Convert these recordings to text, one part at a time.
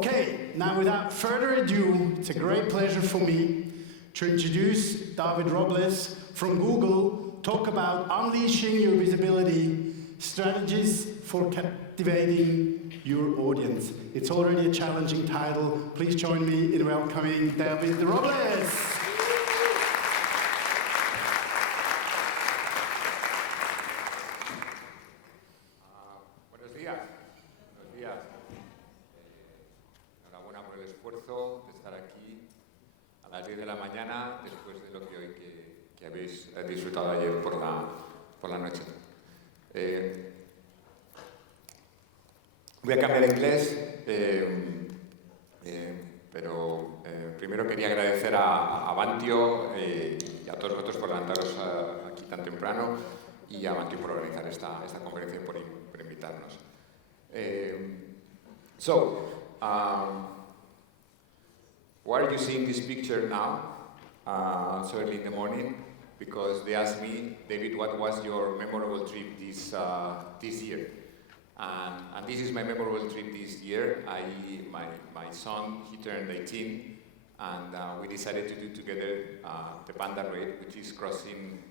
Okay, now without further ado, it's a great pleasure for me to introduce David Robles from Google, talk about unleashing your visibility, strategies for captivating your audience. It's already a challenging title. Please join me in welcoming David Robles. Buenos días. Enhorabuena por el esfuerzo de estar aquí a las 10 de la mañana después de lo que hoy que habéis disfrutado ayer por la noche. Voy a cambiar a inglés, pero primero quería agradecer a Avantio y a todos vosotros por levantaros aquí tan temprano y a Avantio por organizar esta conferencia y por invitarnos. Why are you seeing this picture now, so early in the morning? Because they asked me, David, what was your memorable trip this year? And this is my memorable trip this year. My son, he turned 18, and we decided to do together the Panda Raid, which is crossing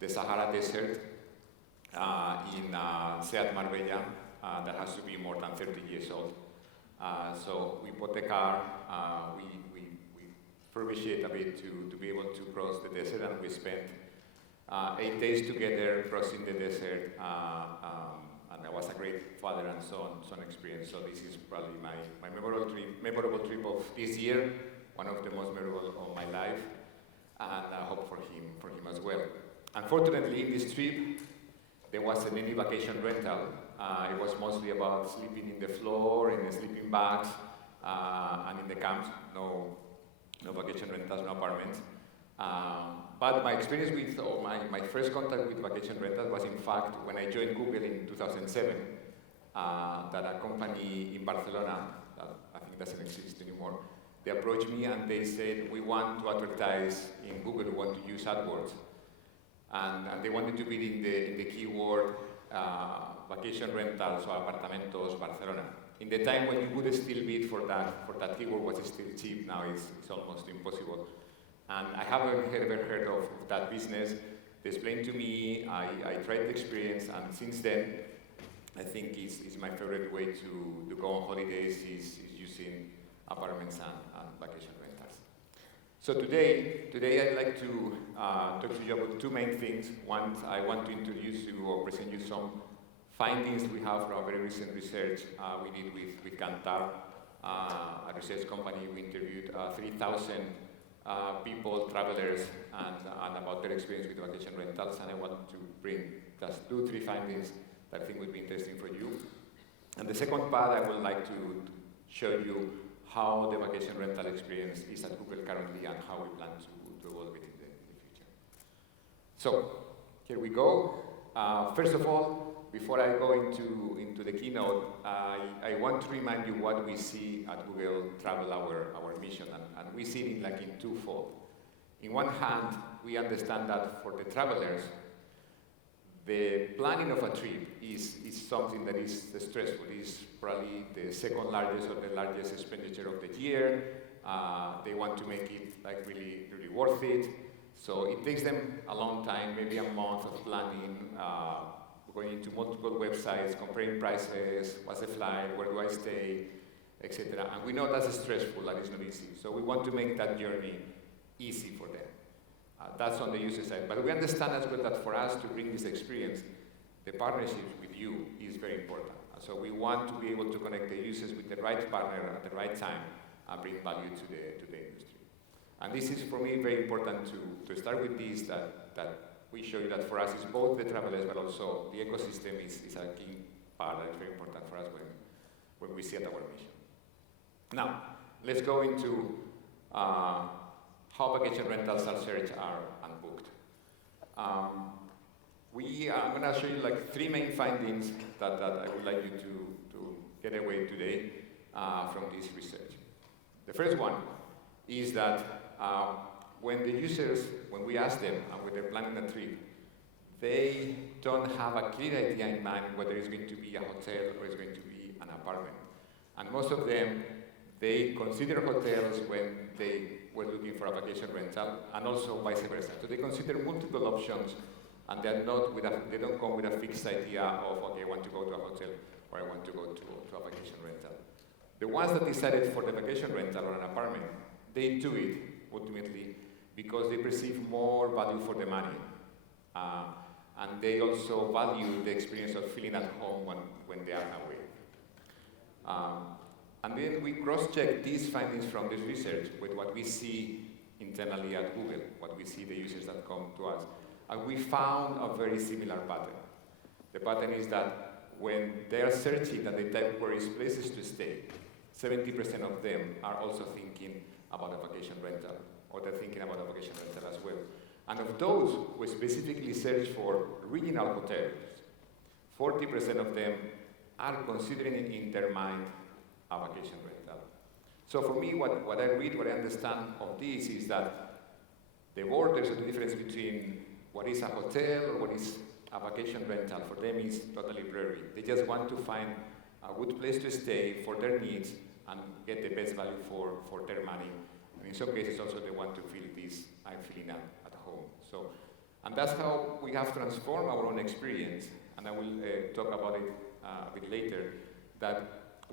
the Sahara Desert in Seat Marbella that has to be more than 30 years old. So we bought the car, we refurbished it a bit to be able to cross the desert, and we spent 8 days together crossing the desert, and that was a great father and son experience. So this is probably my memorable trip of this year, one of the most memorable of my life, and I hope for him as well. Unfortunately, in this trip, there wasn't any vacation rental. It was mostly about sleeping in the floor, in the sleeping bags, and in the camps. No vacation rentals, no apartments. But my experience with, or my first contact with vacation rentals was in fact when I joined Google in 2007, that a company in Barcelona, that I think doesn't exist anymore, they approached me and they said, we want to advertise in Google, we want to use AdWords. And they wanted to be in the keyword vacation rentals or apartamentos Barcelona. In the time when you would still bid for that keyword was still cheap, now it's almost impossible. And I haven't ever heard of that business. They explained to me, I tried the experience, and since then, I think it's my favorite way to go on holidays is using apartments and vacation rentals. So today I'd like to talk to you about two main things. One, I want to introduce you or present you some findings we have from a very recent research we did with Kantar, a research company. We interviewed 3,000 people, travelers, and about their experience with vacation rentals, and I want to bring just 2-3 findings that I think would be interesting for you. And the second part, I would like to show you how the vacation rental experience is at Google currently and how we plan to evolve it in the future. So, here we go. First of all, before I go into the keynote, I want to remind you what we see at Google Travel, our mission, and we see it like in twofold. In one hand, we understand that for the travelers, the planning of a trip is something that is stressful. It's probably the second largest or the largest expenditure of the year. They want to make it like really worth it. So it takes them a long time, maybe a month of planning, going into multiple websites, comparing prices, what's the flight, where do I stay, etc. And we know that's stressful, that is not easy. So we want to make that journey easy for them. That's on the user side. But we understand as well that for us to bring this experience, the partnership with you is very important. So we want to be able to connect the users with the right partner at the right time and bring value to the industry. And this is, for me, very important to start with this, that we show you that for us it's both the travelers, but also the ecosystem is a key part that is very important for us when we set our mission. Now, let's go into how vacation rentals are searched and booked. I'm going to show you like 3 main findings that I would like you to get away today from this research. The first one is that when the users, when we ask them and when they're planning a trip, they don't have a clear idea in mind whether it's going to be a hotel or it's going to be an apartment. And most of them, they consider hotels when they were looking for a vacation rental, and also vice versa. So they consider multiple options, and they don't come with a fixed idea of, okay, I want to go to a hotel, or I want to go to a vacation rental. The ones that decided for the vacation rental or an apartment, they do it ultimately because they perceive more value for the money. And they also value the experience of feeling at home when they are away. And then we cross-check these findings from this research with what we see internally at Google, what we see the users that come to us. And we found a very similar pattern. The pattern is that when they are searching and they type queries places to stay, 70% of them are also thinking about a vacation rental, or they're thinking about a vacation rental as well. And of those who specifically search for regional hotels, 40% of them are considering in their mind a vacation rental. So for me, what I read, what I understand of this is that the borders or the difference between what is a hotel or what is a vacation rental for them is totally blurry. They just want to find a good place to stay for their needs and get the best value for their money. And in some cases also they want to feel this, I'm feeling at home. So, and that's how we have transformed our own experience, and I will talk about it a bit later, that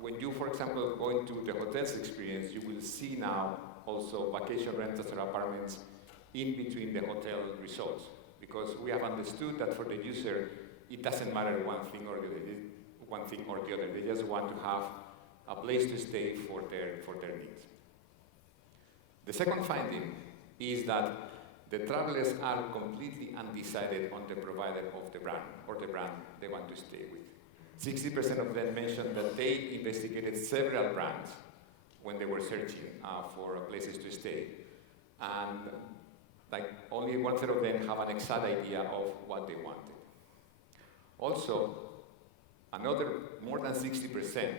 when you, for example, go into the hotel's experience, you will see now also vacation rentals or apartments in between the hotel results, because we have understood that for the user, it doesn't matter one thing or the other. They just want to have a place to stay for their needs. The second finding is that the travelers are completely undecided on the provider of the brand or the brand they want to stay with. 60% of them mentioned that they investigated several brands when they were searching for places to stay. And only 1/3 of them have an exact idea of what they wanted. Also, another more than 60%,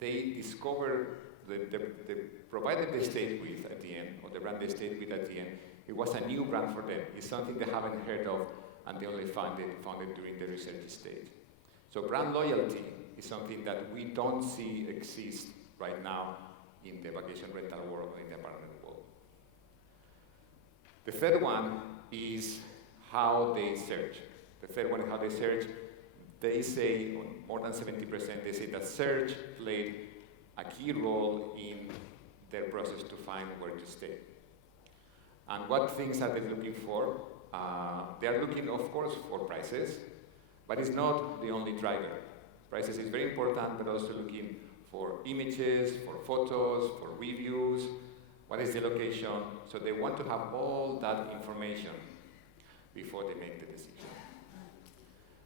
they discovered the provider they stayed with at the end, or the brand they stayed with at the end, it was a new brand for them. It's something they haven't heard of, and they only found it during the research stage. So brand loyalty is something that we don't see exist right now in the vacation rental world or in the apartment world. The third one is how they search. They say, more than 70%, they say that search played a key role in their process to find where to stay. And what things are they looking for? They are looking, of course, for prices, but it's not the only driver. Prices is very important, but also looking for images, for photos, for reviews, what is the location. So they want to have all that information before they make the decision.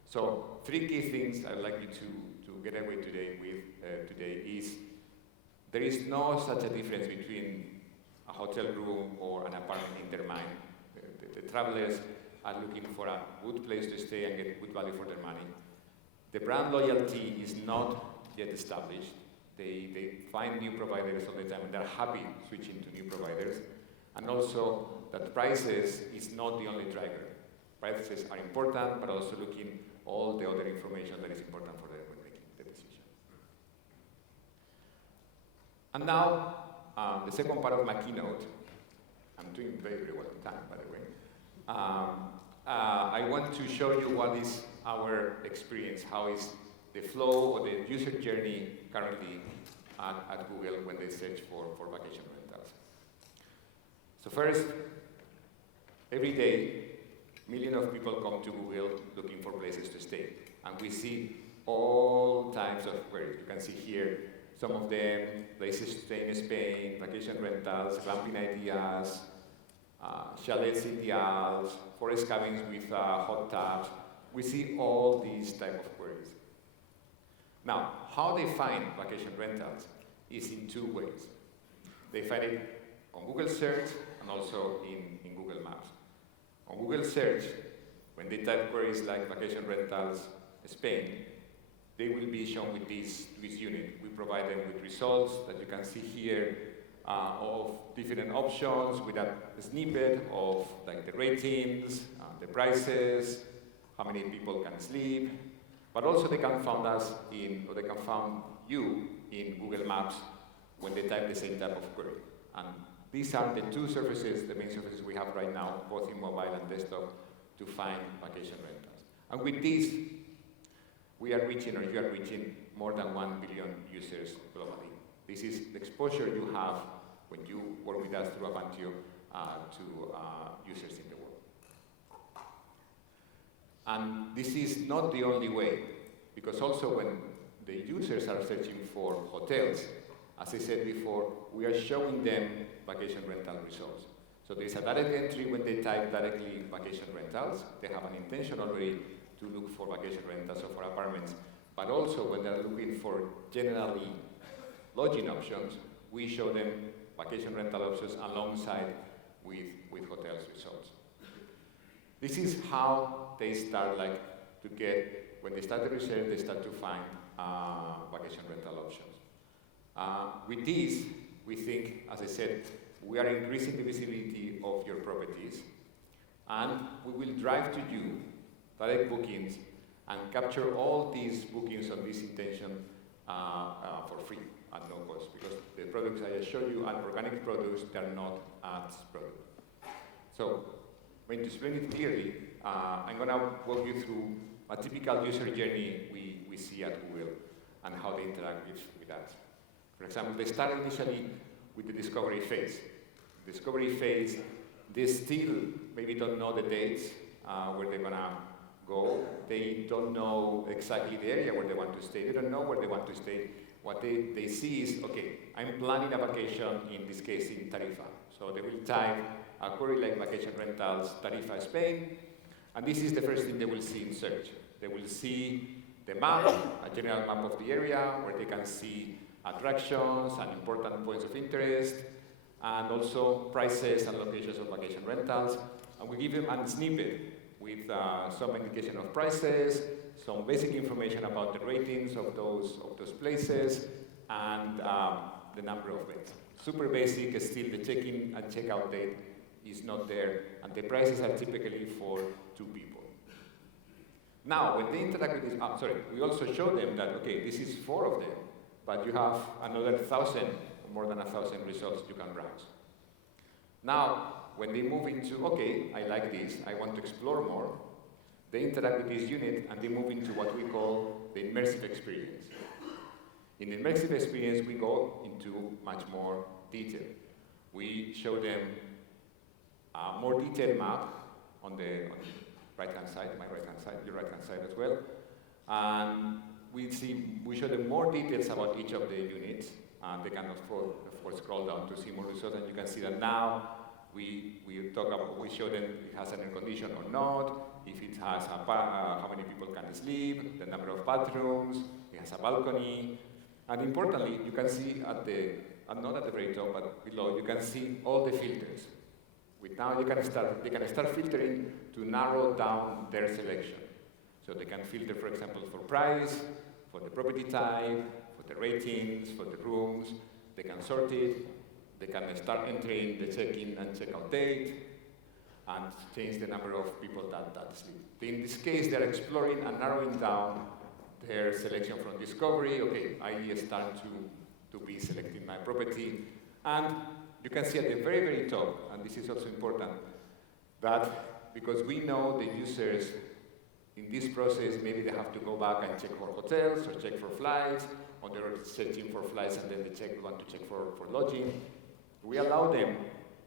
So 3 key things I'd like you to get away today is there is no such a difference between a hotel room or an apartment in their mind. The travelers are looking for a good place to stay and get good value for their money. The brand loyalty is not yet established. They find new providers all the time and they're happy switching to new providers. And also that prices is not the only driver. Prices are important, but also looking all the other information that is important for them when making the decision. And now, the second part of my keynote, I'm doing very, very well in time, by the way. I want to show you what is our experience, how is the flow or the user journey currently at Google when they search for vacation rentals. So first, every day, millions of people come to Google looking for places to stay. And we see all types of queries. You can see here some of them, places to stay in Spain, vacation rentals, glamping ideas, chalets in the Alps, forest cabins with hot tubs. We see all these type of queries. Now, how they find vacation rentals is in 2 ways. They find it on Google Search and also in Google Maps. On Google Search, when they type queries like vacation rentals Spain, they will be shown with this unit. We provide them with results that you can see here of different options with a snippet of like the ratings, the prices, how many people can sleep, but also they can find us they can find you in Google Maps when they type the same type of query. And these are the two surfaces, the main surfaces we have right now, both in mobile and desktop, to find vacation rentals. And with this, we are reaching, or you are reaching, more than 1 billion users globally. This is the exposure you have when you work with us through Avantio to users in the world. And this is not the only way, because also when the users are searching for hotels, as I said before, we are showing them vacation rental results. So there is a direct entry when they type directly vacation rentals. They have an intention already to look for vacation rentals or for apartments. But also when they're looking for generally lodging options, we show them vacation rental options alongside with hotels results. This is how they start to get, when they start the research, they start to find vacation rental options. With this, we think, as I said, we are increasing the visibility of your properties, and we will drive to you direct bookings and capture all these bookings on this intention for free at no cost, because the products I just showed you are organic products, they're not ads products. So, to explain it clearly, I'm going to walk you through a typical user journey we see at Google and how they interact with us. For example, they start initially with the discovery phase. Discovery phase, they still maybe don't know the dates where they're going to go. They don't know exactly the area where they want to stay. They don't know where they want to stay. What they see is, okay, I'm planning a vacation, in this case in Tarifa. So they will type a query like vacation rentals, Tarifa, Spain, and this is the first thing they will see in search. They will see the map, a general map of the area, where they can see attractions and important points of interest, and also prices and locations of vacation rentals. And we give them a snippet with some indication of prices, some basic information about the ratings of those places, and the number of beds. Super basic, still the check-in and check-out date is not there, and the prices are typically for 2 people. Now, when they interact with this, we also show them that, okay, this is 4 of them, but you have another 1,000, more than 1,000 results you can browse. Now, when they move into, okay, I like this, I want to explore more, they interact with this unit and they move into what we call the immersive experience. In the immersive experience, we go into much more detail. We show them a more detailed map on the right-hand side, my right-hand side, your right-hand side as well. And we show them more details about each of the units. They can, of course, scroll down to see more results, and you can see that now we show them if it has an air condition or not, if it has how many people can sleep, the number of bathrooms, it has a balcony, and importantly, you can see not at the very top, but below, you can see all the filters. Now they can start filtering to narrow down their selection. So they can filter, for example, for price, for the property type, for the ratings, for the rooms. They can sort it. They can start entering the check-in and check-out date and change the number of people that sleep. In this case, they're exploring and narrowing down their selection from discovery. Okay, I start to be selecting my property. And you can see at the very, very top, and this is also important, that because we know the users in this process, maybe they have to go back and check for hotels or check for flights, or they're searching for flights and then they want to check for lodging. We allow them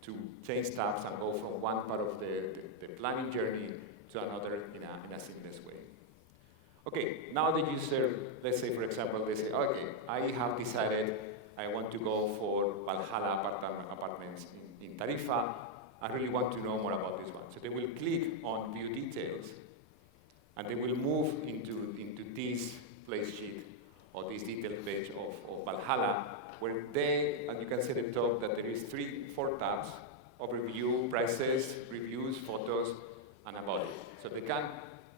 to change tabs and go from one part of the planning journey to another in a seamless way. Okay, now the user, let's say for example, they say, okay, I have decided I want to go for Valhalla apartments in Tarifa. I really want to know more about this one. So they will click on View Details, and they will move into this place sheet or this detailed page of Valhalla, where and you can see at the top that there is 4 tabs: Overview, Prices, Reviews, Photos, and About It. So they can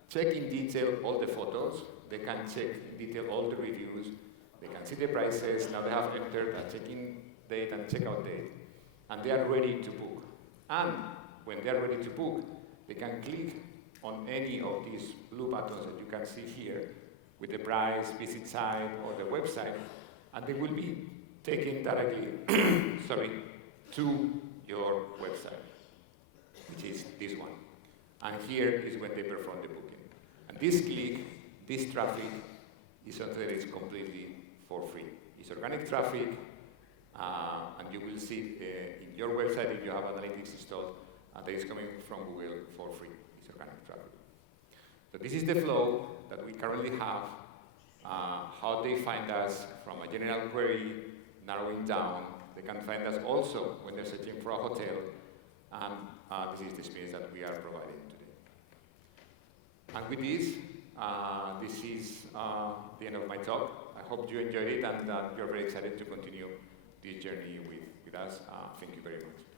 check in detail all the photos, they can check in detail all the reviews, they can see the prices. Now they have entered a check-in date and check-out date, and they are ready to book. And when they are ready to book, they can click on any of these blue buttons that you can see here with the price, visit site, or the website, and they will be taken directly to your website, which is this one. And here is when they perform the booking. And this click, this traffic, is something that is completely for free. It's organic traffic, and you will see in your website, if you have analytics installed, that is coming from Google for free. It's organic traffic. So this is the flow that we currently have, how they find us from a general query, narrowing down. They can find us also when they're searching for a hotel, and this is the experience that we are providing today. And with this, this is the end of my talk. I hope you enjoyed it, and you're very excited to continue this journey with us. Thank you very much.